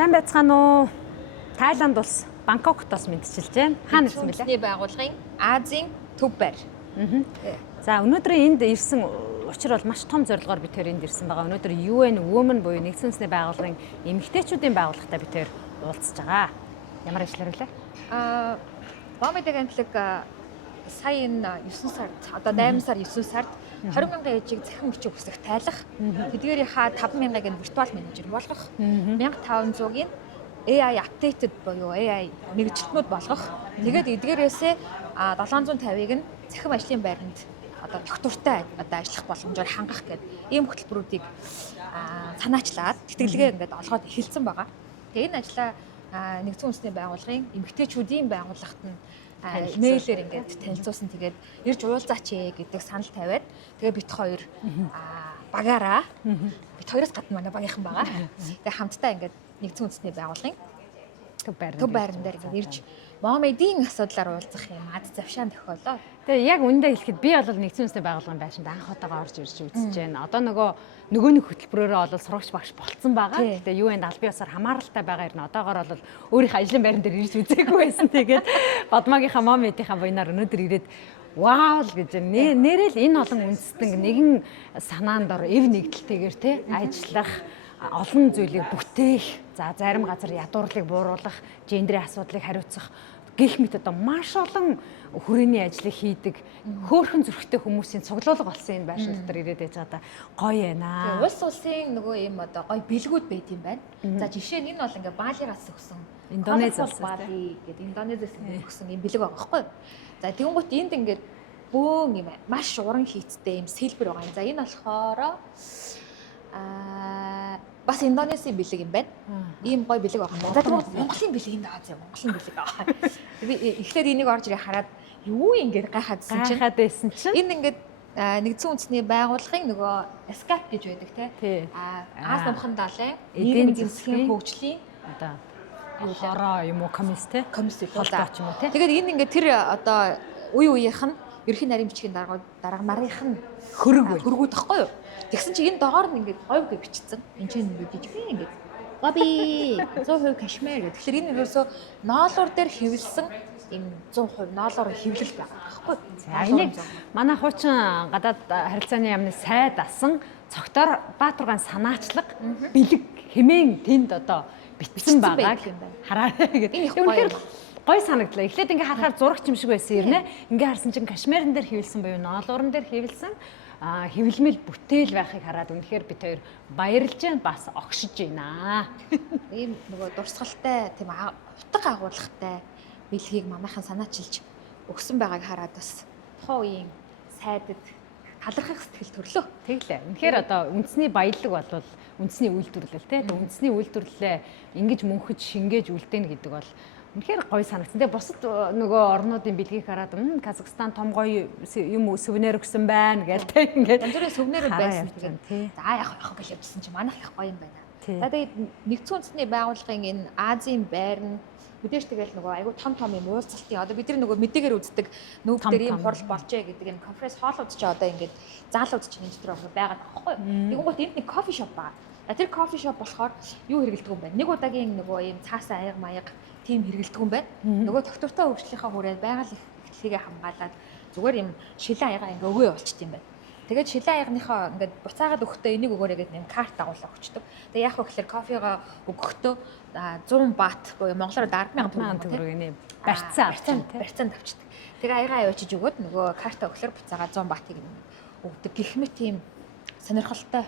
Сайн байцгаана уу? Тайланд улс Бангкоктоос мэдчилж байна. Хаана ирсэн бэлээ? Үндэсний байгууллагын Азийн төв байр. За өнөөдрийн энд ирсэн учир бол маш том зорилгоор бид тээр энд ирсэн байгаа. Өнөөдөр UN Women буюу Нэгдсэн үндэсний байгууллагын эмэгтэйчүүдийн байгууллагатай бид тээр уулзж байгаа. Ямар ажлаар вэ? Бомбид агентлаг сая энэ 9 сард одоо 8 сар 9 сард 20,000 ээжийг захин хүчийг хүсэх тайлах, тэдгээрийнхаа 5,000-ыг нь виртуал менежер болгох, 1,500-ыг нь AI updated буюу AI мэргэжилтнүүд болгох. Тэгээд эдгээрээсээ 750-ыг нь захим ажлын байранд одоо доктортой одоо ажиллах боломжоор хангах гэдэг ийм хөтөлбөрүүдийг санаачлаад тэтгэлгээ ингээд олгоод эхэлсэн байгаа. Тэгээд энэ ажлаа Нэгдсэн үндэсний байгууллагын эмэгтэйчүүдийн байгууллагт нь мэйлээр ингээд танилцуулсан. Тэгээд ирж уулзаач гэдэг санал тавиад тэгээд бит хоёр багаараа бит хоёроос гадна манай багийнхан байгаа. Тэгээд хамтдаа ингээд Нэгдсэн үндэсний байгууллагын төв байран дээр ингээд ирж Момедийн асуудлаар уулзах юм ад завшаан тохиолоо. Тэгээ яг үндэ хэлэхэд би бол Нэгдсэн үндэсний байгууллагын байшинд анх удаага орж ирж үзэж байна. Одоо нөгөө нэг хөтөлбөрөөрөө бол сурагч багш болцсон байгаа. Гэхдээ UN албан ёсоор хамааралтай байгаа юм. Одоогоор бол өөрийнхөө ажлын байран дээр ирж үзээгүй байсан. Тэгээд Бадмагийнхаа Момедийнхаа буйнаар өнөөдөр ирээд вау л гэж нэрэл энэ олон үндэстэн нэгэн санаанд ор эв нэгдэлтэйгээр те ажиллах, олон зүйлийг бүтээх, за зарим газар ядуурлыг бууруулах, гендрийн асуудлыг хариуцах гэх мэт одоо маш олон хүрээний ажлыг хийдэг хөөрхөн зүрхтэй хүмүүсийн цуглуулга болсон энэ байшин дотор ирээд байж байгаа гоё байна. Улс улсын нөгөө ийм одоо гоё бэлгүүд байт юм байна. За жишээ нь энэ бол ингээ Балигаас өгсөн Индонез улс Бали гэдэг Индонезээс өгсөн ийм бэлэг байгаа байхгүй. За тэгэнгუთ энд ингээд бөөн юм маш уран хийцтэй ийм сэлбэр байгаа юм. За энэ болохоор бас Индонезийн бэлэг юм байна. Ийм гоё бэлэг байгаа. За тэгвэл Монголын бэлэг энэ байгаа. Монголын бэлэг байгаа. Би эхлээд энийг орж ирээ хараад юу ингэж гайхаадсэн чинь энэ ингээд Нэгдсэн үндэсний байгууллагын нөгөө SCAP гэж байдаг тий. Аз намхан далайн нийгмийн засгийн хөгжлийн одоо хороо юм уу комисс тий. Комисс холбооч юм уу тий. Тэгээд энэ ингээд тэр одоо үеийнх нь ерхий нарийн бичгийн дарга марынх нь хөргүүд тахгүй юу? Тэгсэн чи энэ доогоор нь ингээд говь гэж бичсэн. Энд чинь ингээд жижиг ингээд Гоби 100% кашмир гэх. Тэгэхээр энэ ерөөсөө ноолуур дээр хэвлсэн ийм 100% ноолуур хэвлэл байгаа байхгүй. За энийг манай хуучин гадаад харилцааны яамны сайд асан цогтор Баатургаан санаачлаг бэлэг хэмээн тэнд одоо бичсэн байгааг хараарай гэдэг. Үнэхээр гой санагдлаа. Эхлээд ингээ харахаар зурагч юм шиг байсан юм нэ. Ингээ харсан чинь кашмирн дээр хэвлсэн буюу ноолуурн дээр хэвлсэн хэвлэмэл бүтээл байхыг хараад үнэхээр бид хоёр баярлж байна, бас огшиж байна. Ийм нөгөө дурсгалтай тийм утга агуулгатай бэлгийг манайхан санаачилж өгсөн байгааг хараад бас тухайн үеийн сайдад талархах сэтгэл төрлөө. Тэглээ. Үнэхээр одоо үндэсний баялаг бол үндэсний үйлдвэрлэл тий. Үндэсний үйлдвэрлэлээ ингэж мөнхөж шингээж үлдээнэ гэдэг бол үнэхээр гоё санагдсан. Тэгээ бусад нөгөө орнуудын бэлгийг хараад Казахстан том гоё юм сүвнэр өгсөн байна гээл тэ ингээд янз бүрийн сүвнэрүүд байсан тэгээд за яах гэж явжсэн чинь манайх их гоё юм байна. За тэгээд Нэгдсэн үндэсний байгууллагын энэ Азийн байрны мэдээж тэгэл нөгөө айгүй том юм уулзалтын одоо бид нар нөгөө мэдээгээр үздэг нүүбтэр ийм хурал болжээ гэдэг энэ конференц хоолууд ч одоо ингээд заалууд ч энэ дотор байгаа байхгүй юу. Тэгэнгუთ энд нэг кофе шоп байгаа. Тэр кофе шоп болохоор юу хэрэгэлдэг юм бэ? Нэг удаагийн нөгөө ийм цаасан аяга маяга тийм хэрэгэлдэг юм байна. Нөгөө доктортой хөгжлийнхаа хүрээнд байгаль ихтлэгээ хамгаалаад зүгээр юм шилэн аяга ингээ өгөө болчт юм байна. Тэгээд шилэн аягныхаа ингээд буцаагаад өгөхдөө энийг өгөөрэй гэдэг юм карт дагуулаа өгчдөг. Тэгээд яг гэхээр кофегаа өгөхдөө 100 бат буюу монголоор 10,000 төгрөг эний барьцаанд авчдаг. Тэгээд аягаа авчиж өгөөд нөгөө карта өгөхлөөр буцаагаад 100 батыг өгдөг. Гэх мэт тийм сонирхолтой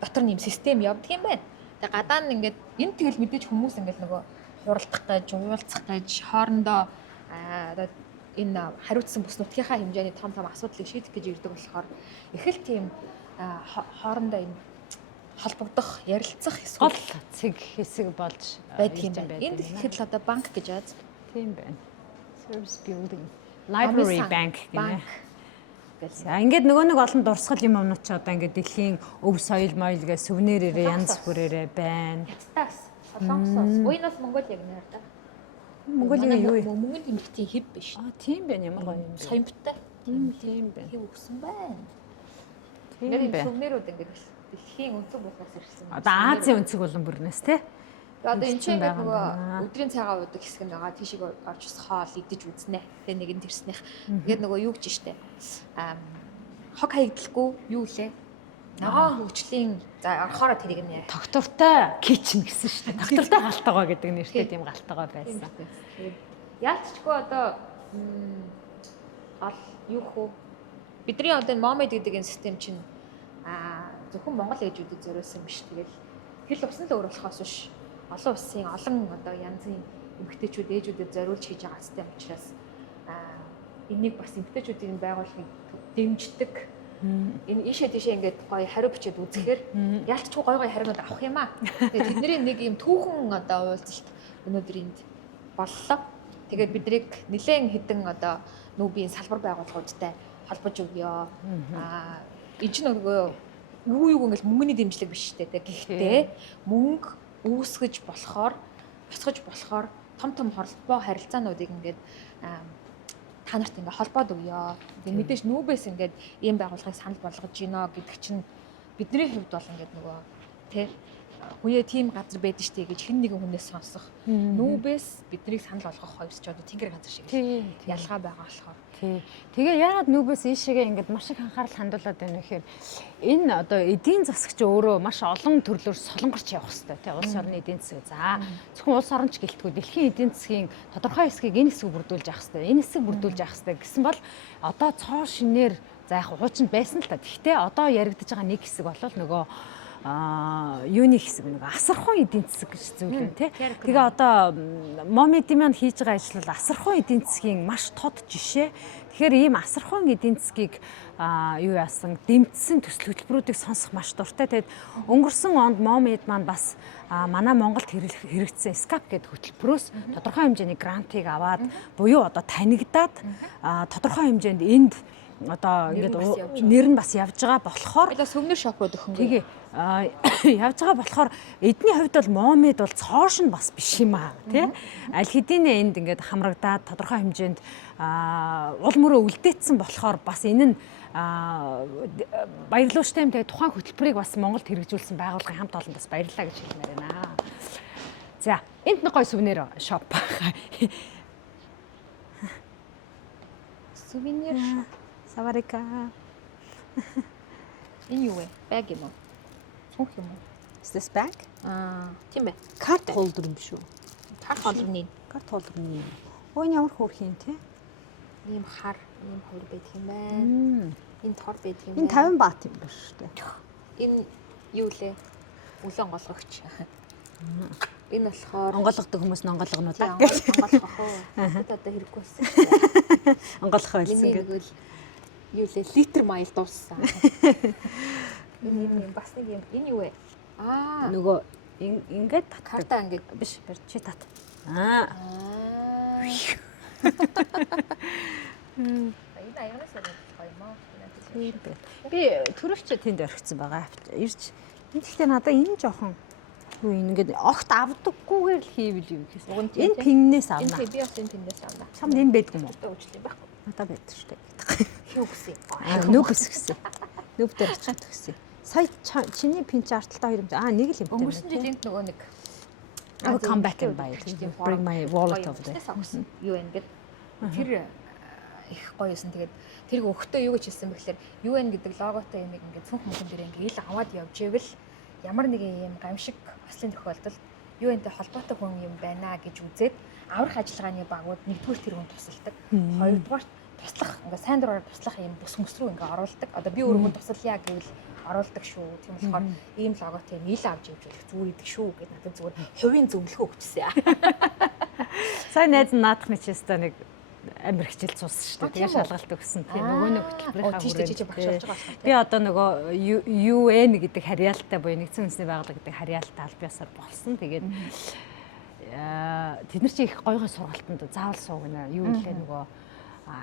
дотор нэм систем явдаг юм байна. Тэгээд гадаа нь ингээд энэ тэгэл мэдээж хүмүүс ингээд нөгөө хуралдах гэж, уулзах гэж хоорондоо энэ хариуцсан бүс нутгийнхаа хэмжээний том асуудлыг шийдэх гэж ирдэг болохоор их л тийм хоорондоо энэ холбогдох, ярилцах гол цэг хэсэг болж байдаг юм байна. Энд ихэд л одоо банк гэж аз. Тийм байна. Service building, library bank гэнэ. За ингээд нөгөө нэг олон дурсгал юмнууд ч одоо ингээд дэлхийн өв соёл моёл гэ сүвнэрээрээ янз бүрээрээ байна. Хятадаас, Солонгосоос, Буйноос Монголыг нэр та. Монголын юу вэ? Мөнгөнд эмэгтэй хэв биш. Тийм байна. Ямар гоё юм бэ? Соёмтой. Тийм байна. Хэв өгсөн байна. Тийм байна. Сүвнэрүүд ингээд дэлхийн өнцөг болохоос ирсэн. Одоо Азийн өнцөг болон бүрнээс тий. Одоо энэ чинь ингээд нөгөө өдрийн цагаан уудаг хэсэг нь байгаа. Тийшээ орж ус хоол идэж үзнэ. Тэгээ нэг нь тэрснийх. Тэгээд нөгөө юу гэж штэ. Хог хаягдлахгүй юу лээ? Ногоон хөгжлийн за орохоор тэрийг нь доктортой кичн гэсэн шүү дээ. Доктортой галтайгаа гэдэг нэртэй тийм галтайгаа байсан. Яалтчгүй одоо юу хөө бидний одоо момед гэдэг энэ систем чинь зөвхөн Монгол ээжүүдэд зориулсан биш. Тэгэл хэл усны л өөр болохоос биш. Олон улсын олон одоо янзын эмэгтэйчүүд ээжүүдэд зориулж хийж байгаа систем учраас энийг бас эмэгтэйчүүдийн байгууллагыг дэмждэг. Энэ ийшээ тийшээ ингээд гоё хариу бичээд үзэхээр яалтчгүй гоё хариунууд авах юм аа. Тэгээд тэдний нэг юм түүхэн одоо уулзалт өнөөдөр энд боллоо. Тэгээд биднийг нэлээд хэдэн одоо нүүбийн салбар байгууллагуудтай холбож өгөө. Энэ ч нөгөө юу ингээл мөнгөний дэмжлэг биш үү? Гэхдээ мөнгө үүсгэж болохоор босгож болохоор том холбоо харилцаануудыг ингээд та нарт ингээ холбоод өгөө. Тэгээ мэдээж нүүбээс ингээд ийм байгууллагыг санал болгож гинэ гэдэг чинь бидний хувьд бол ингээд нөгөө тий Үе тийм газар байдаг штэ гэж хэн нэгэн хүнээс сонсох. Нүүбээс биднийг санал болгох хоёрс ч одоо тэнгэр газар шиг ялгаа байгаа болохоор. Тий. Тэгээ яагаад нүүбээс ийшээгээ ингээд маш их анхаарал хандуулад байна вэ гэхээр энэ одоо эдийн засагч өөрөө маш олон төрлөөр солонгорч явах хэрэгтэй тий улс орны эдийн засаг. За зөвхөн улс оронч гэлтгүй дэлхийн эдийн засгийн тодорхой хэсгийг энэ хэсэг бүрдүүлж явах хэрэгтэй. Энэ хэсэг бүрдүүлж явах хэрэгтэй гэсэн бол одоо цоо шинээр за яг хуучин байсан л та. Гэхдээ одоо яригдж байгаа нэг хэсэг бол нөгөө юуны хэсэг нэг асархан эдийн засаг гэж зүйл юм тий. Тэгээ одоо момеди маань хийж байгаа ажил бол асархан эдийн засгийн маш тод жишээ. Тэгэхээр ийм асархан эдийн засгийг юу яасан дэмжсэн төсөл хөтөлбөрүүдийг сонсох маш дуртай. Тэгээд өнгөрсөн онд момед маань бас манай Монголд хэрэгжсэн SCAP гэдэг хөтөлбөрөөс тодорхой хэмжээний грантыг аваад буюу одоо танигдаад тодорхой хэмжээнд энд одоо ингээд нэр нь бас явж байгаа болохоор сувнир шопууд өгөх юм. Тэгээ явж байгаа болохоор эдний хувьд бол момед бол цоош нь бас биш юм аа тий. Аль хэдийнэ энд ингээд хамрагдаад тодорхой хэмжээнд уул мөрөө үлдээсэн болохоор бас энэ нь баярлууштай юм. Тэгээ тухайн хөтөлбөрийг бас Монголд хэрэгжүүлсэн байгууллагын хамт олонд бас баярлалаа гэж хэлмээр байна. За энд нэг гоё сувнир шоп. Сувнир шоп. Саварика. Энэ юу вэ? Баг юм уу? Цонх юм уу? Is this bag? Тийм ээ. Карт холдер юм шүү. Карт холдерны. Карт холдерны. Өө ямар хөөрхий юм те? Ийм хар, ийм хөр байдаг юм байна. Энэ тор байдаг юм байна. Энэ 50 баат юм байна шүү дээ. Энэ юу лээ? Үлэн онгойлгогч. Энэ болохоор онгойлгодог хүмүүс нь онгойлгонуулаа. Онгойлгох уу? Одоо хэрэггүй байсан. Онгойлгох байлсан гэдэг. Юу лээ? Литр майл дууссан. Энэ бас нэг юм. Энэ юу вэ? Нөгөө ингээд карта ингээд биш чи тат. Энэ аягнаас гоё маа. Би төрөвч тэнд орхисон байгаа. Ирж энэ гэхдээ надаа энэ жоохон юу ингээд огт авдаггүйгээр л хийвэл юм гэсэн. Энэ пиннээс авна. Энэ би бас энэ пиннээс авна. Чамд энэ байдаг юм уу? Уучлаарай байхгүй. Надаа байдаг шүү дээ. Юу гэсэн. Нүүбс гэсэн. Нүүб дээр очих гэсэн. Сая чиний пин чарталтаа хоёр юм. Нэг л юм. Өнгөрсөн жил энд нөгөө нэг I will come back and buy it. Bring my wallet over there. Юу вэ гэдэг. Тэр их гоё юусэн. Тэгээд тэрийг өгтөө юу гэж хэлсэн бэхлээр UN гэдэг логотой юм ингээд цүнх мөнгөн дээр ингээд ил аваад явж ивэл ямар нэгэн юм гамшиг ослын тохиолдолд UN-тэй холбоотой хүн юм байна гэж үзээд аврах ажиллагааны багууд нэгдүгээр тэр хүн тусалдаг. Хоёрдугаар туслах ингээд сайн дураар туслах юм бүс мөс рүү ингээд оруулдаг. Одоо би өөрөө туслая гэвэл оруулдаг шүү. Тийм болохоор ийм логотой юм ил авч явж болох зүгээр идэг шүү гэдэг надад зүгээр хувийн зөвлөгөө өгчсэн. Сайн найз нь наадах нэг чистэ нэг амир хичээл цуусан шүү дээ. Тэгээ шалгалт өгсөн. Тийм нөгөө нэг хөтөлбөрийнхаа хүрээнд. Би одоо нөгөө UN гэдэг харьяалтай буюу нэгдсэн үндэсний байгууллага гэдэг харьяалтай аль биесаар болсон. Тэгээд тэд нар чи их гойгой сургалтанд заавал суугна. Юу илээ нөгөө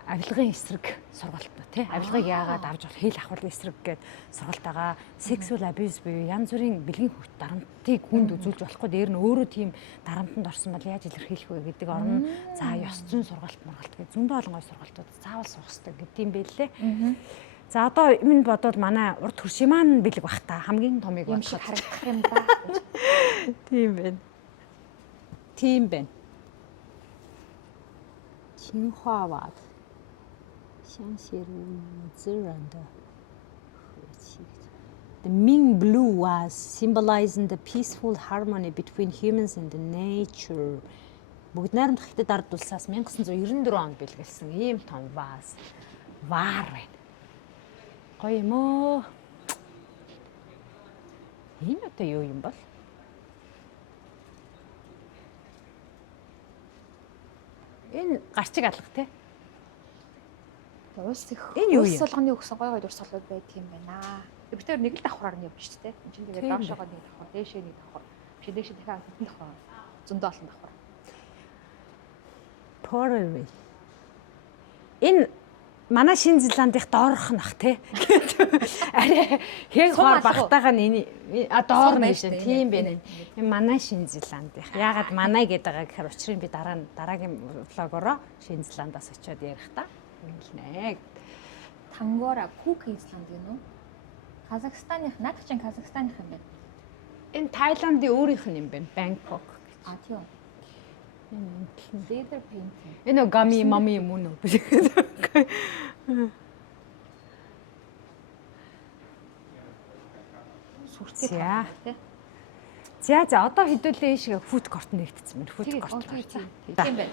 авилгын эсрэг сургалт тий авилгыг яагаад авч болох хэл ахвал эсрэг гээд сургалтаага sexual abuse буюу янз бүрийн бэлгийн хөвгт дарамтыг хүнд үзүүлж болохгүй дээр нь өөрөө тийм дарамтанд орсон бол яаж илэрхийлэх вэ гэдэг орно. За ёс зүйн сургалт мургалт гэж зөндөө олон гой сургалтууд заавал суух хэрэгтэй гэдэм байлээ. За одоо минь бодвол манай урд хөршийн маань бэлэг бах та хамгийн томыг бодоход харагдах юм да. Тийм байна. Тийм байна. Чинхуавад. The Ming blue was symbolizing the peaceful harmony between humans and nature. Бүгд найрамдах хэтэд ард улсаас 1994 онд бэлгэлсэн ийм том ваз. Ваар байна. Гоё юм уу? Энэ одоо юу юм бол? Энэ гарчиг алга те. Уус их Энэ юу юм? уус солгоны өгсөн гой гой дурсгалууд байдаг юм байна. Тэр битээр нэг л давхраар нь явж шүү дээ. Энд чинь тэгээд доошоогоо нэг давхар, дээшээ нэг давхар. Биш дээшээ дахиад хэдэн давхар. Зөндөө олон давхар. Pottery. Энэ манай Шинэ Зеландынх доорх нах те. Арай хэг хоор багтаага нь доор нь шүү. Тийм байна. Энэ манай Шинэ Зеландынх. Яагаад манай гэдэг байгаа гэхээр учрыг би дараагийн влогороо Шинэ Зеландаас очиод ярих та. Инглнэ. Тангора Кук Исланд гэнэ үү? Казахстаних, наад чинь Казахстаних юм байна. Энэ Тайландын өөрийнх нь юм байна. Бангкок. А тийм. Leather painting. Энэ гами мами юм уу? Сүртэй За. тий. За одоо хэдүүлээ ийшээ фуд корт нэгдсэн байна. Фуд корт. Тийм байна.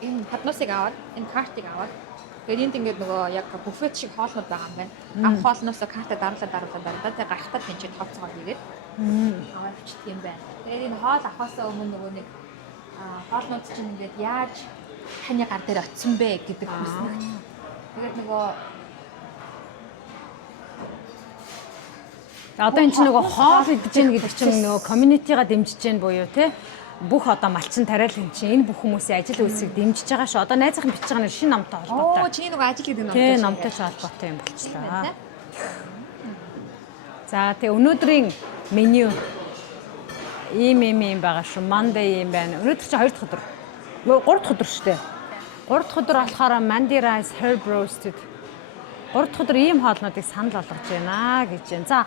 Энэ хаднуусыг аваад, энэ картыг аваад тэгээд энд ингээд нөгөө яг буфет шиг хоолнууд байгаа юм байна. Авах хоолноосоо картаа даруулаад тэгээд гарахтаа тэнцээд тооцоогоо хийгээд аваад авчдаг юм байна. Тэгээд энэ хоол авахаасаа өмнө нөгөө нэг хоолнууд чинь ингээд яаж таны гар дээр очсон бэ гэдэг хүснэг. Тэгээд нөгөө Одоо энэ чинь нөгөө хоол идэж гин гэдэг чинь нөгөө community-га дэмжиж гин буюу те бүх одоо малчин тариал юм чинь энэ бүх хүмүүсийн ажил үйлсийг дэмжиж байгаа шүү. Одоо найзынхан бичиж байгаа нь шинэ номтой холбоотой. оо чиний нөгөө ажил гэдэг ном. Тийм номтой ч холбоотой юм болчлаа. За тэгээ өнөөдрийн меню ийм байгаа шүү. Monday юм байна. Өнөөдөр чи 2 дахь өдөр. 3 дахь өдөр шүү дээ. 3 дахь өдөр болохоор Mandi rice herb roasted. 3 дахь өдөр ийм хоолнуудыг санал болгож байна гэж байна. За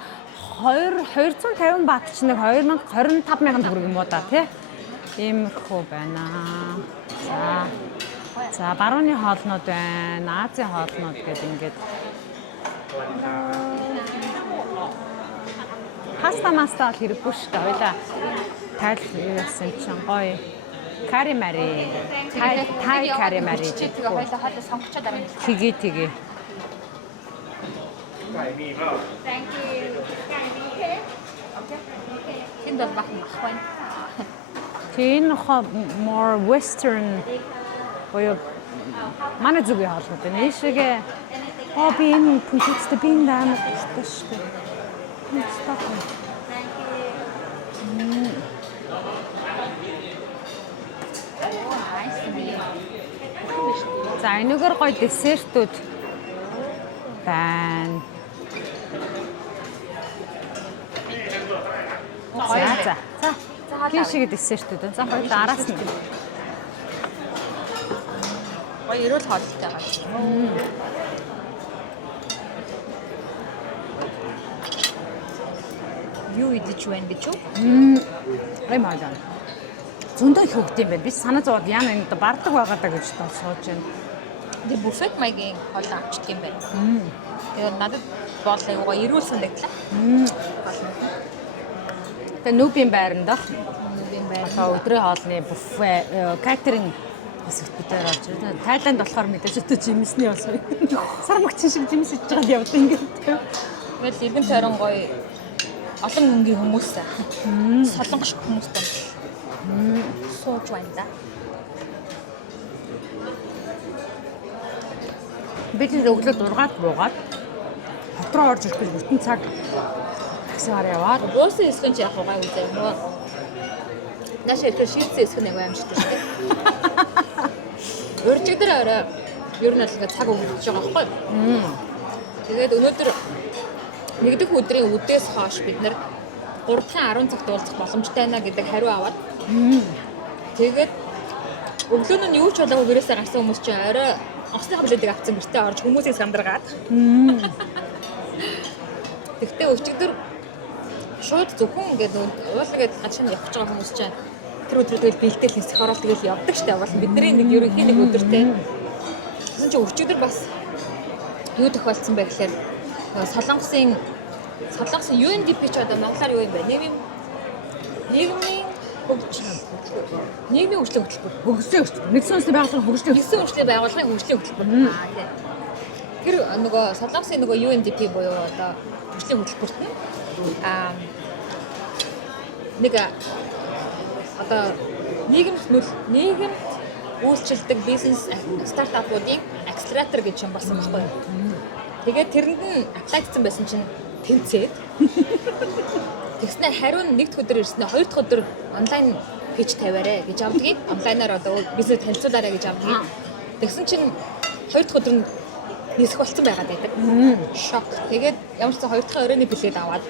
250 бат ч нэг 25,000 төгрөг юм уу да тий. Иймэрхүү байна. За барууны хоолнууд байна. Азийн хоолнууд гэдэг ингээд паста маста хэрэггүй шүү дээ. Хоёлаа тайл яасан чинь гоё. Кари мари. Тай кари мари. Тэгээ хоёлаа хоолой сонгочоод арай. Тэгээ. Thank you. Тэнд бол бахан ах байна. Тийм more western боёо манай зүгийн хоолнууд байна. Ийшээгээ би энэ пүнчтэй би энэ амар тустай шүү дээ. За энэгээр гоё десертүүд байна. За. Хин шиг десертүүд байна. За хоёул араас нь. Гоё эрүүл хоолтой байгаа. Юу идэж байна гэж үү? Аймаалаа. Зөндөө их хөвгт юм байна. Би санаа зовоод яана энэ бардаг байгаа даа гэж сууж байна. Тэр буфет маягийн хоол авчдаг юм байна. Тэгээд надад боолоо гоё эрүүл санагдлаа. Тэгээ нүбийн байранд дах. Нүбийн байр. Одоо өдрийн хоолны буфе катеринг хэсэгт бид орж ирсэн. Тайланд болохоор мэдээж өтө жимсний бас сармагчин шиг жимс идэж байгаа л явд ингээд. Тэгэл иргэн тойрон гоё олон өнгийн хүмүүс солонгош хүмүүстэй сууж байна да. Бид өглөө 6-д буугаад хот руу орж ирэхэд бүтэн цаг таксигаар яваад буусын эсхэн чи яг гай үзээ юм уу? Наш ихээр шийдсэн эсхэн аягүй амжтай шүү дээ. Уржигдэр орой ер нь л ингээ цаг өнгөрч байгаа байхгүй. Тэгээд өнөөдөр нэг дэх өдрийн үдээс хойш бид нэр 3-10 цагт уулзах боломжтой байна гэдэг хариу аваад тэгээд өглөө нь юу ч болоогүй гэрээсээ гарсан хүмүүс чинь орой ослын хавлуудыг авсан гэртээ орж хүмүүсийг сандаргаад. Тэгтээ өчигдөр шууд зөвхөн ингээд уулгээд гашин явж байгаа хүмүүс чинь тэр өдөр тэгэл бэлдээл хэсэх ороод тэгэл явдаг штэ. Бол бидний нэг ерөнхий нэг өдөртэй. Тэгсэн чинь өчигдөр бас юу тохиолдсон бэ гэхээр Солонгосын UNDP ч одоо монголоор юу юм бэ? Нийгмийн хөгжлийн хөтөлбөр. Хөгжлийн хөтөлбөр. Нэгдсэн үндэсний байгууллагын хөгжлийн Нэгдсэн үндэсний байгууллагын хөгжлийн хөтөлбөр. Тийм. Тэр нөгөө Солонгосын нөгөө UNDP буюу одоо хөгжлийн хөтөлбөрт нь нэг одоо нийгэмд үйлчилдэг бизнес стартапуудын акселератор гэж юм болсон байхгүй юу? Тэгээд тэрэнд нь аплайдсан байсан чинь тэнцээд тэгснээр хариу нэгд өдөр ирснээр хоёр дахь өдөр онлайн пэйж тавиарэ гэж авдгийг онлайнаар одоо бизнес танилцуулаарай гэж авдгийг тэгсэн чинь хоёр дахь өдөр нь нисэх болсон байгаад байдаг. Шок. Тэгээд ямар ч сан хоёр дахь оройны билет аваад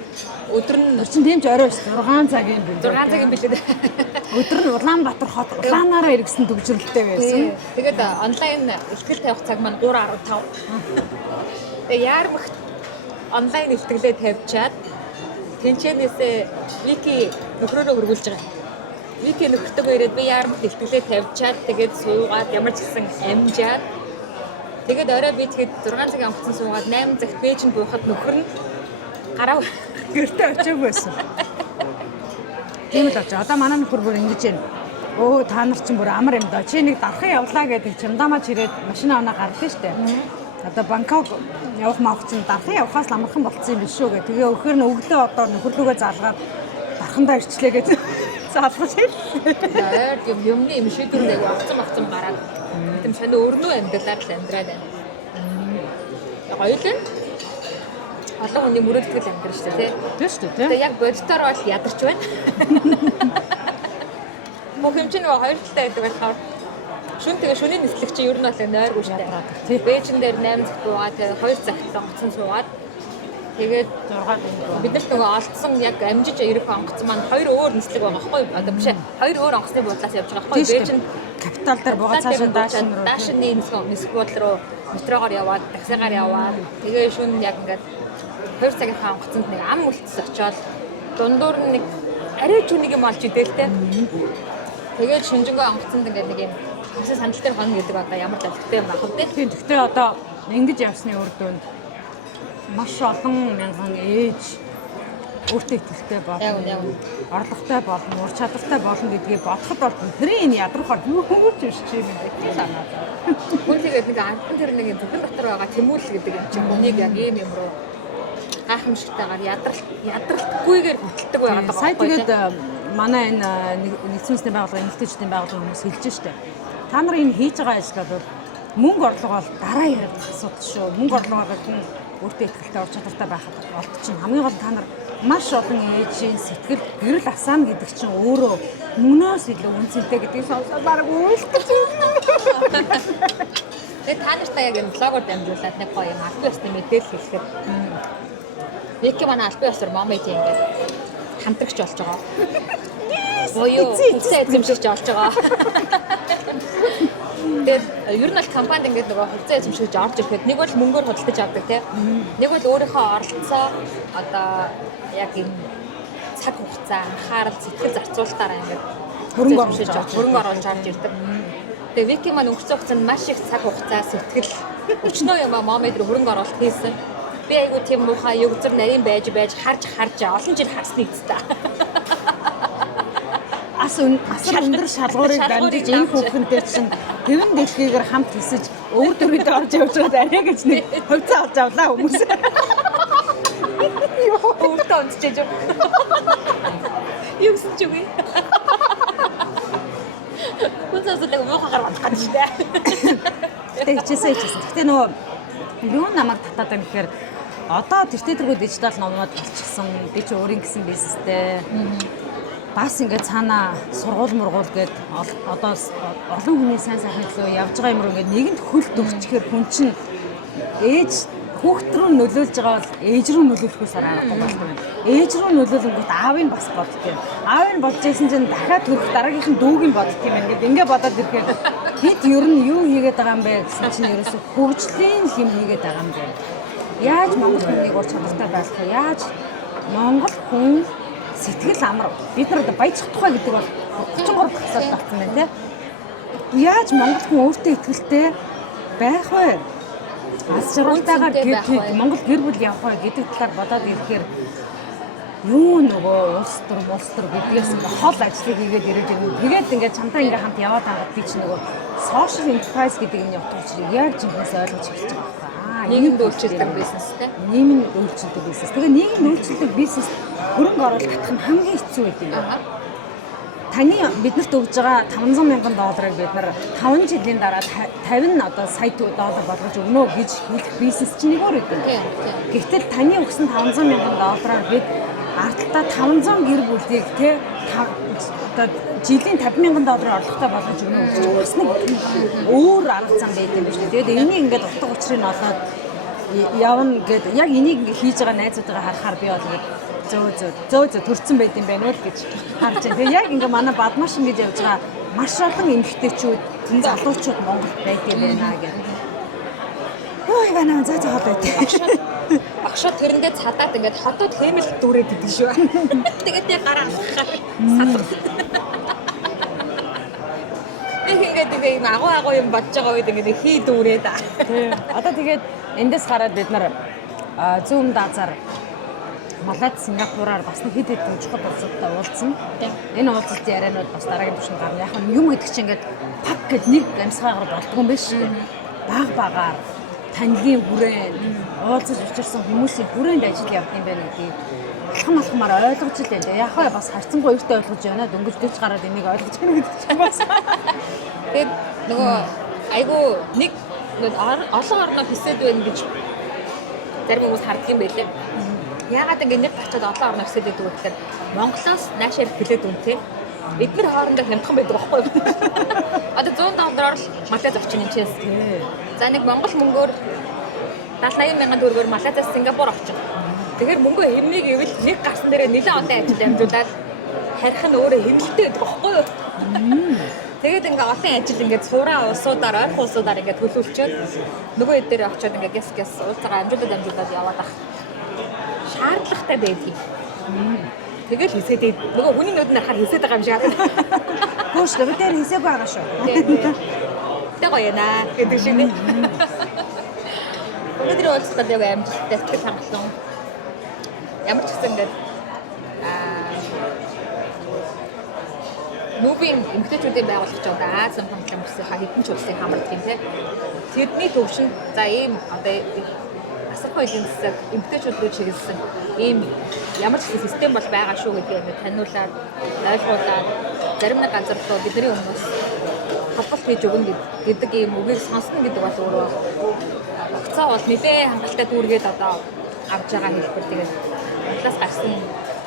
өдөр нь чинь тийм ч орой шүү. 6 цагийн билет. 6 цагийн билет. Өдөр нь Улаанбаатар хот улаанаараа иргэсэн төвжрэлтэй байсан. Тэгээд онлайн ихтгэл тавих цаг маань 3:15. Тэгээд яармх онлайн ихтгэлээ тавьчаад тэнчэнээсээ Вики нөхрөөрөө хөргүүлж байгаа. Вики нөхөртөөгөө ирээд би яармх ихтгэлээ тавьчаад тэгээд суугаад ямар ч гэсэн амжаад тэгээд орой би тэгэхэд 6 цагийн онгоцон суугаад 8 цагт бэйжинд буухад нөхөр нь гараа гэртээ очиагүй байсан. Тийм л очоо. Одоо манай нөхөр бүр ингэж байна. Өө та нар чинь бүр амар юм даа. Чи нэг дархан явлаа гэдэг чамдаамаач ирээд машина оноо гардыг штэ. Одоо Бангкок явах маах чинь дархан явахаас амархан болцсон юм биш үү гэх. Тэгээ өхөр нь өглөө одоо нөхөрлөгөө залгаад дархандаа ирчлээ гэж залгаж хэлээ. Юмны юм шийдвэрийг авцсан гараад тийм шинэ өрнөө амьдралаар л амьдраад байна. Хоёулаа олон хүний мөрөөдөл амьдрал шүү дээ, тийм шүү дээ. Тэгээ яг бодитоор бол ядарч байна. Бүх юм чинь хоёр талтай байдаг болохоор шөнийн нислэг чинь ер нь бол нойргүй шүү дээ. Бээжин дээр 8 цагт буугаад 2 цагт онгоцон суугаад тэгээд биднэрт нөгөө олдсон яг амжиж ирэх онгоцон маань хоёр өөр нислэг байгаа байхгүй юу? Одоо биш ээ. Хоёр өөр онгоцны буудлаас явж байгаа байхгүй юу? Бээжин капитал дээр буугаад цаашаа даашны нисэх буудал руу метрогоор яваад таксигаар яваад тэгээ шөнө яг ингээд 2 цагийн онгоцонд нэг ам үлдс очоод дундуур нь нэг арай ч үнийг юм олж идэлтэй. Тэгээд шүнжэнгөө онгоцонд ингээд нэг юм хэсэг сандал дээр гонно гэдэг одоо ямар талхтай юм байх вэ? Тийм. Гэхдээ одоо ингэж явсны үр дүнд маш олон мянган ээж өөртөө ихтэй болно. Орлоготой болно, ур чадвартай болно гэдгийг бодоход бол бидний энэ ядрахаар юу ч биш юм байна санаа. Үнэхээр нэг анхан тэр нэг бүхэн дотор байгаа тэмүүлэл гэдэг юм чинь хүнийг яг юм руу гайхамшигтайгаар ядралтгүйгээр хөтэлдэг байгаад байгаа. Сая тэгээд манай энэ нэгдсэн үндэсний байгууллагын эмэгтэйчдийн байгууллагын хүмүүс хэлж штэ. Та нар энэ хийж байгаа ажил бол мөнгө орлого бол дараа яриад асуудал шүү. Мөнгө орлого гэдэг нь өөртөө ихтэй ур чадвартай байхад болт чинь хамгийн гол та нар маш олон ээжийн сэтгэл гэрэл асаана гэдэг чинь өөрөө мөнөөс илүү үнцэнтэй гэдгийг сонсоод баг үйлдэж байна. Тэгээд та нартай яг энэ блогоор дамжуулаад нэг гоё юм албан ёсны мэдээлэл хэлэхэд Вики манай албан ёсоор момент ингээд хамтрагч болж байгаа. Боёо үсээ эзэмшигч болж байгаа. Тэгээд ер нь бол компанид ингээд нөгөө хувьцаа эзэмшигч орж ирэхэд нэг бол мөнгөөр худалдаж авдаг тийм. Нэг бол өөрийнхөө оролцоо одоо яг энэ цаг хугацаа, анхаарал, сэтгэл зарцуулалтаараа ингээд хөрөнгө оруулж орж ирдэг. Тэгээд Вики маань өнгөрсөн хугацаанд маш их цаг хугацаа, сэтгэл өчнөө юм момент руу хөрөнгө оруулалт хийсэн. Би айгу тийм муухай югзэр нарийн байж харж олон жил харсныг та. Асар өндөр шалгуурыг дамжиж энэ хүүхэнтэй чинь хэвэн дэлхийгээр хамт хэсэж өвөр дөрөдөө орж явж байгаа арай гэж нэг хувьцаа олж авлаа хүмүүс. Өвөртөө онцчиж юу. Юу гэсэн ч үгүй. Үсээсээ муухайгаар бодох гэж штэ. Тэ хичээсэн. Гэтэ нөгөө юу намайг татаад байна гэхээр одоо тэртэргүй дижитал номнууд болчихсон. Би чи өөрийн гэсэн бизнестэй. Бас ингээд цаана сургууль мургуул гээд одоо олон хүний сайн сайхан төлөө явж байгаа юм руу ингээд нэгэнт хөлт өгчихээр хүн чинь ээж хүүхд рүү нөлөөлж байгаа бол ээж рүү нөлөөлөхөөс аргагүй байна. Ээж рүү нөлөөлөнгөт аавыг бас боддгийм. Аавыг бодож байсан чинь дахиад төрөх дараагийнх нь дүүгийн боддгийм юм ингээд ингээд бодоод ирэхээр хэд ер нь юу хийгээд байгаа юм бэ гэсэн чинь ерөөсө хөгжлийн юм хийгээд байгаа юм бэ. Яаж монгол хүнийг ур чадвартай байлгах вэ? Яаж монгол хүн сэтгэл амар бид нар баяжих тухай гэдэг бол 33 тагсаад багтсан байна тий. Яаж Монгол хүн өөртөө итгэлтэй байх вэ? Аз жаргалтайгаар Монгол гэр бүл явах вэ гэдэг талаар бодоод ирэхээр юу нөгөө улс төр гэдгээс хол ажлыг хийгээд ирээд ирнэ. Тэгээд ингээд чамтай ингээд хамт яваад байгаад би ч нөгөө social enterprise гэдэг энэ утга учирыг яг жинхэнээс ойлгож эхэлж байгаа байна. Нийгэмд үйлчлдэг бизнес те. Нийгэмд үйлчлдэг бизнес. Тэгээ нийгэмд үйлчлдэг бизнес хөрөнгө оруулалт татах нь хамгийн хэцүү байдаг юм. Таны биднэрт өгж байгаа $500,000 бид нар 5 жилийн дараа 50 сая доллар болгож өгнө гэж хэлэх бизнес чинь нэг өөр байдаг. Гэхдээ таны өгсөн $500,000 бид ардталтаа 500 гэр бүлийг те жилийн $50,000 орлоготой болгож өгнө гэж бас нэг өөр арга зам байдаг юм биш үү. Тэгээд энийг ингээд утга учирыг олоод явна гэдэг яг энийг ингээд хийж байгаа найзуудаа харахаар би бол зөө төрцөн байд юм байна уу гэж харж байна. Тэгээ яг ингээ манай бадмашин гэж явж байгаа маш олон эмэгтэйчүүд, залуучууд Монголд байд юм байна гэдэг. Ой байна заа заа байдаг. Багшаа тэрэндээ цадаад ингээд хотод хэмэл дүүрээд идэг шүү. Тэгээд яг гараа алхахаар салгав. Ингээд ийм агуу юм бодож байгаа үед ингээд хий дүүрээд. Тийм. Одоо тэгээд эндээс хараад бид нар зүүн даазаар Малайз, Сингапураар бас нэг хэд хэдэн чухал улсуудтай уулзсан. Энэ уулзалтын ярианууд бас дараагийн түвшинд гарна. Яг нь юм гэдэг чинь ингээд пак гэд нэг амьсгаагаар болдгоо юм биш үү? Багаар танилын хүрээнд уулзаж учирсан хүмүүсийн хүрээнд ажил явдаг юм байна гэдгийг алхамаар ойлгож л байна. Яг хаа бас харцангуй өөртөө ойлгож байна. Дөнгөждөж гараад энийг ойлгож байна гэдэг чинь бас. Тэгээд нөгөө айгу нэг олон орноо хэсэд байна гэж зарим хүмүүс харддаг юм байлээ. Яагаад ингэ нэг очиод олон орноо хэсэд байдаг вэ гэхээр Монголоос наашаар хэлээд үнтэй. Бид нар хоорондоо хямдхан байдаг байхгүй юу? Одоо $100 л Малайз орчин юм чээс. За нэг Монгол мөнгөөр 70-80 мянган төгрөгөөр Малайзаас Сингапур орчин. Тэгэхээр мөнгөө хэмнийг ивэл нэг гарсан дээрээ нэлээд олон ажил амжуулаад харих нь өөрөө хэмнэлтэй байдаг байхгүй юу? Тэгээд ингээ олон ажил ингээ цураа улсуудаар, ойрхон улсуудаар ингээ төлөвлөчөөд нөгөө хэд дээр очиод ингээ гэс уулзгаа амжуулаад яваад ах. Шаардлагатай байдгийг. Тэгэл хэсэдэг. Нөгөө хүний нүд нарахаар хэсэдэг байгаа юм шиг байна. Хөөш бид дээр хэсэг байгаа шүү. Тэ гоё наа гэдэг шиг нэ. Өнөөдөр уулзахад яг амжилттай сэтгэл хангалуун. Ямар ч гэсэн ингээд нүүбийн эмэгтэйчүүдийн байгууллага ч одоо Азийн хамтлаг мөрсийнхаа хэдэн ч улсыг хамардаг юм те. Тэдний төвшөнд за ийм одоо асархай эдийн засаг эмэгтэйчүүд рүү чиглэсэн ийм ямар ч систем бол байгаа шүү гэдгийг ингээд таниулаад ойлгуулад зарим нэг газар руу бидний хүмүүс холболт хийж өгнө гэдэг ийм үгийг сонсно гэдэг бол өөрөө огцоо бол нэлээ хангалттай дүүргээд одоо авж байгаа хэлбэр. Тэгээд Монголоос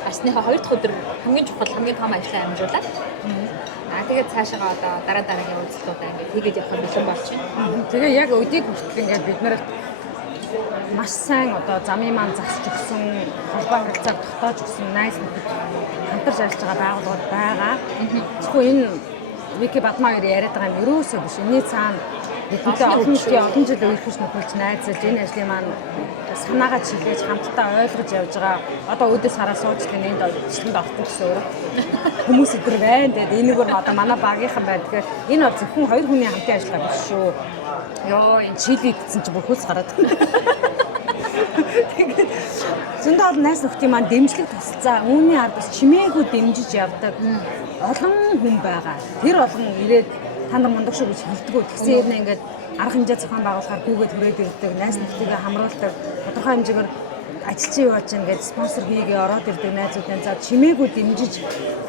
гарсныхаа 2 дахь өдөр хамгийн чухал хамгийн том ажлаа амжуулаад тэгээд цаашаа одоо дараагийн үйлчлэлүүдээ ингээд хийгээд явах бэлэн болж байна. Тэгээ яг өдийг хүртэл ингээд бид нар маш сайн одоо замын маань засч өгсөн, холбоо харилцааг тогтоож өгсөн найз нөхөд хамтарч ажиллаж байгаа байгууллагууд байгаа. Зөвхөн энэ Вики Бадмаа хоёр яриад байгаа юм ерөөсөө биш. Энэний цаана бидэнтэй олон жил үерхэж нөхөж найзалж энэ ажлын маань санаагаа чиглэж хамтдаа ойлгож явж байгаа. Одоо өдөөс хараа суучлын энд ижилтэнд авахгүй гэсэн өөр хүмүүс өдр байна. Тэгээд энэгээр нь одоо манай багийнхан байна. Тэгэхээр энэ бол зөвхөн хоёр хүний хамтын ажиллагаа биш шүү. Йоо энэ чилид гэсэн чи бүр хөөс гараад. Тэгээд зөндөө олон найз нөхдийн маань дэмжлэг тусалцаа үүний ард бас чимээгүй дэмжиж явдаг олон хүн байгаа. Тэр болгон ирээд та нар мундаг шүү гэж хэлдэг. Тэгсэн юм ингээд арга хэмжээ зохион байгуулахаар гүгээд хүрээд ирдэг, найз нөхдөйгөө хамруулдаг, тодорхой хэмжээгээр ажилчин явж гин гэж спонсор хийгээ ороод ирдэг найзуудын за чимээгүй дэмжиж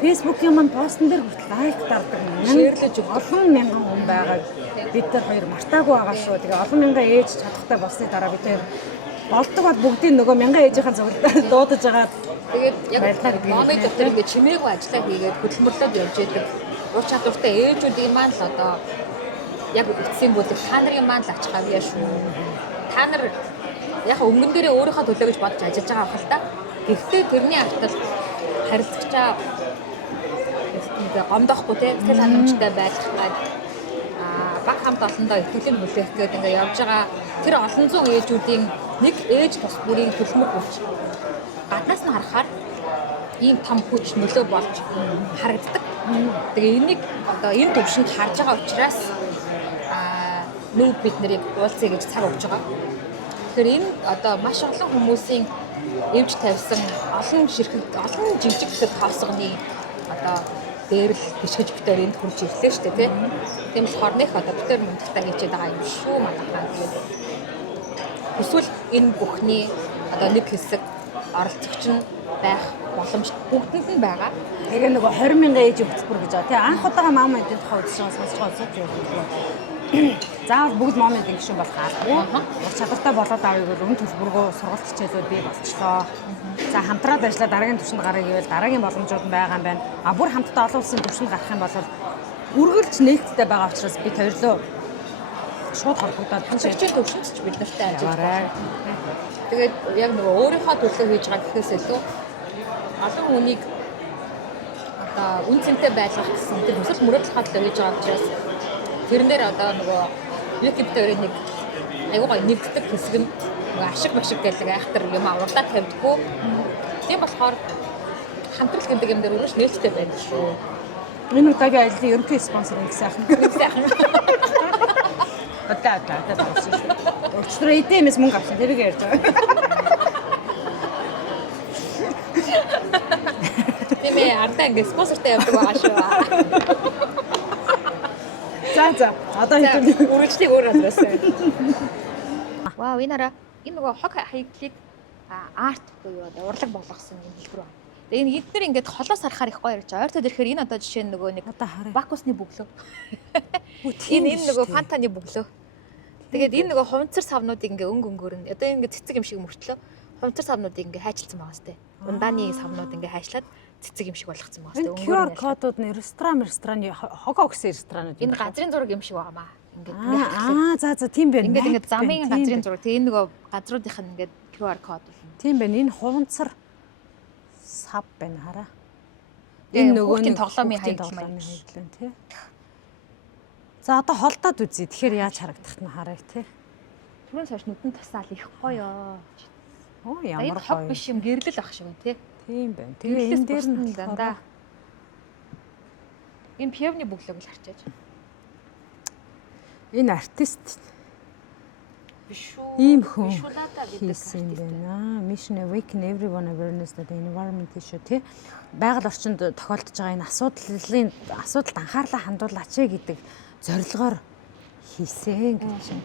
фэйсбүүкийн маань постн дээр хүртэл лайк дардаг шеэрлэж олон мянган хүн байгаа. Бид нар хоёр мартаагүй байгаа шүү. Тэгээ олон мянган ээж чадахтай болсны дараа бид хоёр болдог бол бүгдийн нөгөө мянган ээжийнхаа зургийг дуудаж байгаа. Тэгээд яг номын дэвтэр ингээд чимээгүй ажиллаа хийгээд хөдөлмөрлөд явж идэг. Ур чадвартай ээжүүдийн маань л одоо яг эцсийн бүлэг та нарын маань л ач хавьяа шүү. Та нар яг өнгөн дээрээ өөрийнхөө төлөө гэж бодож ажиллаж байгаа хэл та. Гэхдээ тэрний артал харилцагчаа гомдохгүй те сэтгэл ханамжтай байх гад баг хамт олондоо итгэлийн хүлээх гээд ингээ явж байгаа тэр олон зуун ээжүүдийн нэг ээж тус бүрийн төлмөр хүч гаднаас нь харахаар ийм том хүч нөлөө болж харагддаг. Тэгээ энийг одоо энэ төвшөнд харж байгаа учраас нүүд бид нарыг уулзъя гэж цаг өгж байгаа. Тэгэхээр энэ одоо маш олон хүмүүсийн эвж тавьсан олон жижиг тоосгоны одоо дээвэр гიშгэж битээр энд хурж ирлээ шүү дээ тийм болохоор нэх одоо битээр мөнхтэй хийчихэд байгаа юм шүү манайхаа тэгээд эсвэл энэ бүхний одоо нэг хэсэг оролцогч нь байх боломж бүгдэнд нь байгаа. Тэгээ нөгөө 20,000 ээж хөтөлбөр гэж байгаа. Тэ анх удаага мамуудын тухай үзэж байгаа сонсож байгаа зүйл. Заавал бүгд мамуудын гишүүн болох албагүй. Ур чадвартай болоод авъя гэвэл өмнө төлбөргөө сургалт хичээлүүд бий болчихлоо. За хамтраад ажиллаа дараагийн түвшинд гарах гэвэл дараагийн боломжууд нь байгаа юм байна. Бүр хамтдаа олон улсын түвшинд гарах юм бол үргэлж нээлттэй байгаа учраас бид хоёрлоо шууд холбогдоод хамтрагчийн төвшөнд ч бид нартай ажиллаж. Тэгээд яг нөгөө өөрийнхөө төлөө хийж байгаа гэхээс илүү олон хүнийг одоо үн цэнтэй байлгах гэсэн тэр төсөл мөрөдлөхөд л хийж байгаа учраас тэрнээр одоо нөгөө YouTube-ээр нэг аюу гай нэгддэг хэсэг нь нөгөө ашиг машиг гэдэг айхтар юм авралаа тавьдаггүй. Тийм болохоор хамтрал гэдэг юм дээр өөрөж нээлттэй байдаг шүү. Энэ удаагийн ажлын ерөнхий спонсор нэг сайхан. Одоо болсон шүү. Өчтөр эдэмээс мөнгө авсан тэрийг ярьж байгаа. Тийм ээ, ардаа ингэ спонсортай явдаг байгаа шүү. За одоо хэдүүл үргэлжлэх өөр адраас. Вау, энэ нөгөө хог хаяглалыг арт буюу одоо урлаг болгосон юм хэлбэр байна. Тэгээ энэ эдгээр ингээд холоос харахаар их гоё ярьж байгаа. Ойртоод ирэхээр энэ одоо жишээ нь нөгөө нэг бакусны бөглөө. Энэ нөгөө фантаны бөглөө. Тэгээд энэ нөгөө хуванцар савнуудыг ингээ өнгөөр нь одоо ингээ цэцэг юм шиг мөртлөө хуванцар савнуудыг ингээ хайчилсан байгаа сте. Ундааны савнууд ингээ хайшлаад цэцэг юм шиг болгоцсон байгаа сте. QR кодууд нь рестораны хогоо өгсөн ресторанууд. Энэ газрын зураг юм шиг байгаамаа. Ингээд за тийм байна. Ингээд замын газрын зураг. Тэгээ энэ нөгөө газруудынх нь ингээд QR код болно. Тийм байна. Энэ хуванцар сав байна хараа. Энэ нөгөө нэг тоглоомын хаягдлын тий. За одоо холдоод үзье. Тэгэхээр яаж харагдах нь харъя тий. Түрүүн цааш нүдэн тасаал их гоё. Оо ямар гоё. Хог биш юм гэрлэл ах шиг байна тий. Тийм байна. Тэгээ энэ дээр нь дандаа энэ пиавны бүглэг л харчааж. Энэ артист биш үү? Ийм хүн хийсэн байна. Mission Awaken Everyone Awareness that the Environment Issue тий. Байгаль орчинд тохиолдож байгаа энэ асуудалд анхаарлаа хандуулаач гэдэг зорилгоор хийсэн гэж байна.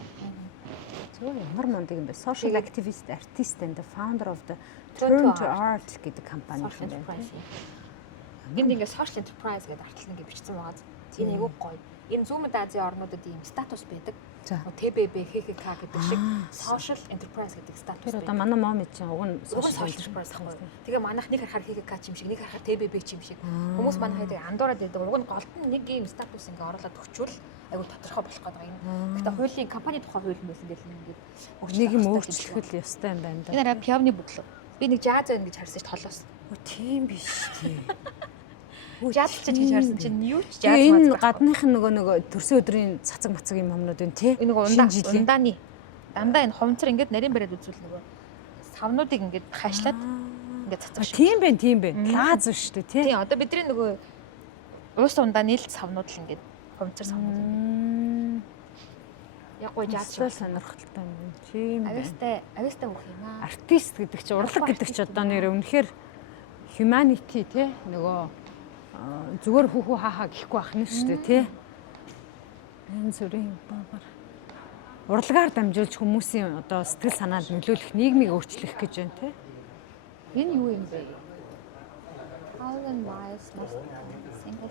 Зөв ямар мундаг юм бэ? Social activist, artist and the founder of the Turn to Art гэдэг компани байна. Энд ингээ social enterprise гэдэг артл ингээ бичсэн байгаа. Энэ айгүй гоё. Энэ зүүмэд Азийн орнуудад ийм статус байдаг. ТББ, ХХК гэдэг шиг social enterprise гэдэг статус байдаг. Одоо манай мом чинь уг нь social enterprise байхгүй. Тэгээ манайх нэг харахаар ХХК ч юм шиг, нэг харахаар ТББ ч юм шиг. Хүмүүс манайхаа тэгээ андуураад байдаг. Уг нь голд нь нэг ийм статус ингээ оруулаад өгчвөл айгүй тодорхой болох гэдэг юм. Гэхдээ хуулийн компани тухай хууль байсан гэл ингээд нэг юм өөрчлөх л ёстой юм байна да. Энэ арай пиавны бүглөө. Би нэг жаз байна гэж харсан ш толоос. Тийм биш тий. Жаз ч гэж харсан чинь юу ч жаз маа. Энэ гадных нөгөө төрсөн өдрийн цацаг мацаг юм юмнууд байна тий. Энэ нөгөө ундааны дандаа энэ хуванцар ингээд нарийн бариад үзвэл нөгөө савнуудыг ингээд хайшлаад ингээд цацаг шиг. Тийм байна. Лааз шүү дээ тий. Тий одоо бидний нөгөө уус ундааны л савнууд л ингээд хуванцар савнууд. Яг гоо жаз шиг сонирхолтой юм. Тийм байна. Авьяастай бүх юм аа. Артист гэдэг чи урлаг гэдэг чи одоо нэр үнэхээр humanity тий нөгөө зүгээр хүүхүү хаахаа гэхгүй байх нь шүү дээ тий. Энэ зүрийн баагаар урлагаар дамжуулж хүмүүсийн одоо сэтгэл санаанд нөлөөлөх нийгмийг өөрчлөх гэж байна тий. Энэ юу юм бэ? How and why must single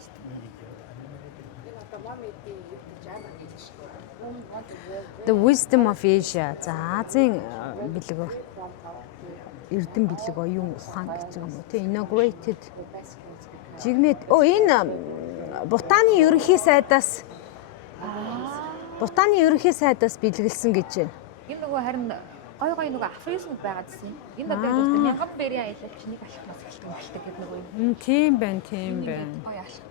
The Wisdom of Asia. За Азийн бэлэг эрдэм бэлэг оюун ухаан гэж юм уу тий. Inaugurated жигмэд энэ Бутаны ерөнхий сайдаас бэлгэлсэн гэж байна. Энэ нөгөө харин гой нөгөө афризм байгаад гэсэн. Энэ одоо юу вэ? Мянган бэрийн аялал чинь нэг алхмаас эхэлдэг гэдэг нөгөө юм. Тийм байна. Гой алхам.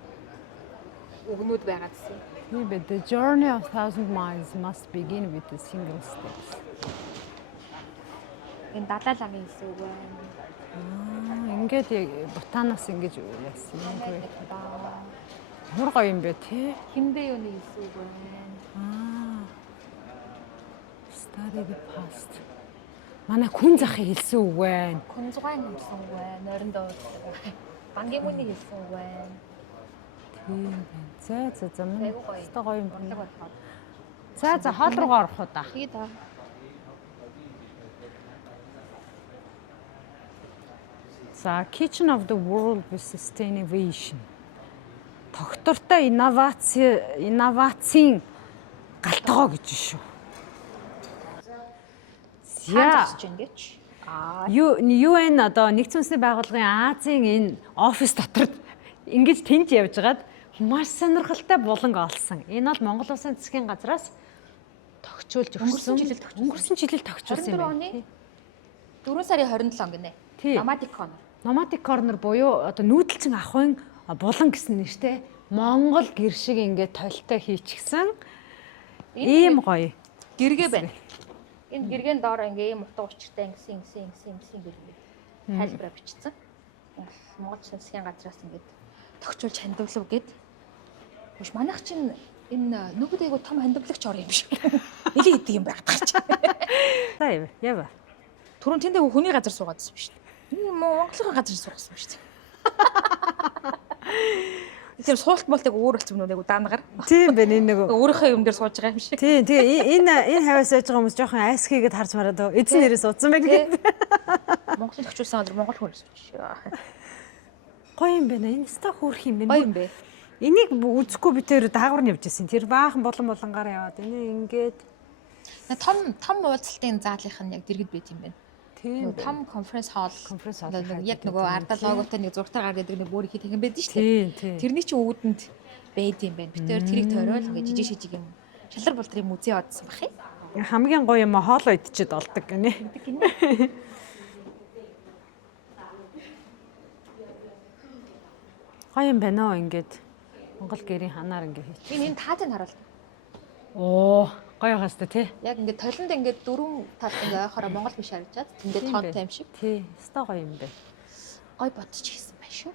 Өгнүүд байгаад гэсэн. Тийм бэ. The journey of 1,000 miles must begin with a single step. Энэ далайлагын хэсэг үг байна. Ингээд бутанаас ингэж яасан юм бэ? Ба. Ямар гоё юм бэ те? Хиндэ юуны хэсэг үг байна. Study the past. Манай хүн захыг хэлсэн үг байна. Күнзугаан хэлсэн үг байна. Нойрондоо Бангимүний хэлсэн үг байна. Тийм байна. За мань. Айгуу гоё. Өстой гоё юм Бодлого байна. болохоор. За хоол руугаа орох уу та. Тэгээ да. За Kitchen of the World with Sustainability. Тогтвортой инновацийн галтгоо гэж шүү. Хаан зогсож байна гэж. UN одоо нэгдсэн үндэсний байгууллагын Азийн энэ офис дотор ингэж тэнж явж байгаад маш сонирхолтой буланг олсон. Энэ бол Монгол Улсын засгийн газраас тогтчулж өгсөн. Өнгөрсөн жилд тогтчулсан юм байна. 4 сарын 27 гинэ. Nomadic Corner. Nomadic Corner буюу одоо нүүдэлчин ахуйн булан гэсэн нэртэй Монгол гэр шиг ингээд толтой хийчихсэн. Ийм гоё. Гэргээ байна. Энэ гэргэн доор ингээ ийм утга учиртай ингэсэн гэж тайлбараа бичсэн. Монгол засгийн газраас ингээд тогтчулж хандивлав гэд. Биш манайх чинь энэ нөгөөд айгу том хандивлагч ор юм шиг. Нилээ идэг юм байгаад гарч. За ява. Түрүүн тэндээ хүний газар суугаадсан биш. Энэ Монголын газар суугасан биш. Тэр суулт болтыг өөр болчихсон нүг даангаар. Тийм байна энэ нэг. Өөрийнхөө юм дээр сууж байгаа юм шиг. Тийм тэгээ энэ хавьяас байж байгаа хүмүүс жоохон айс хийгээд харж мараад эзэн нэрээс удсан байх гэдэг. Монголын төгчүүлсэн өдөр Монгол хүн сууж. Гоё юм байна. Энэ ста хөөрх юм байна. Гоё юм бэ. Энийг үзэхгүй би тэр даагвар нь явж ирсэн. Тэр баахан болонгаар яваад энэ ингээд том уулзалтын заалынх нь яг дэргэд байт юм байна. тийм Том конференц холл. Яг нөгөө яг ардал логотой нэг зургатаар гаргаад нэг бүр их тэгэн байдаг шүү дээ. тийм. Тэрний чинь өвдөнд байд юм байна. Битээр тэрийг тойрол ингээд жижиг шижиг юм шалар болдрын музей одсон бах юм. Хамгийн гоё юм хоолоо идчихэд олдог гинэ. Гоё юм байна оо ингээд Монгол гэрийн ханаар ингээд хийчих. Энэ таатыг харуул. Оо гоё хаас та тий. Яг ингээд толинд ингээд дөрвөн тал ингээд ойхороо Монгол биш харагдаад тэндээ тоонтой юм шиг. Тий. Өстой гоё юм бэ. Гой бодчих хийсэн байх шүү.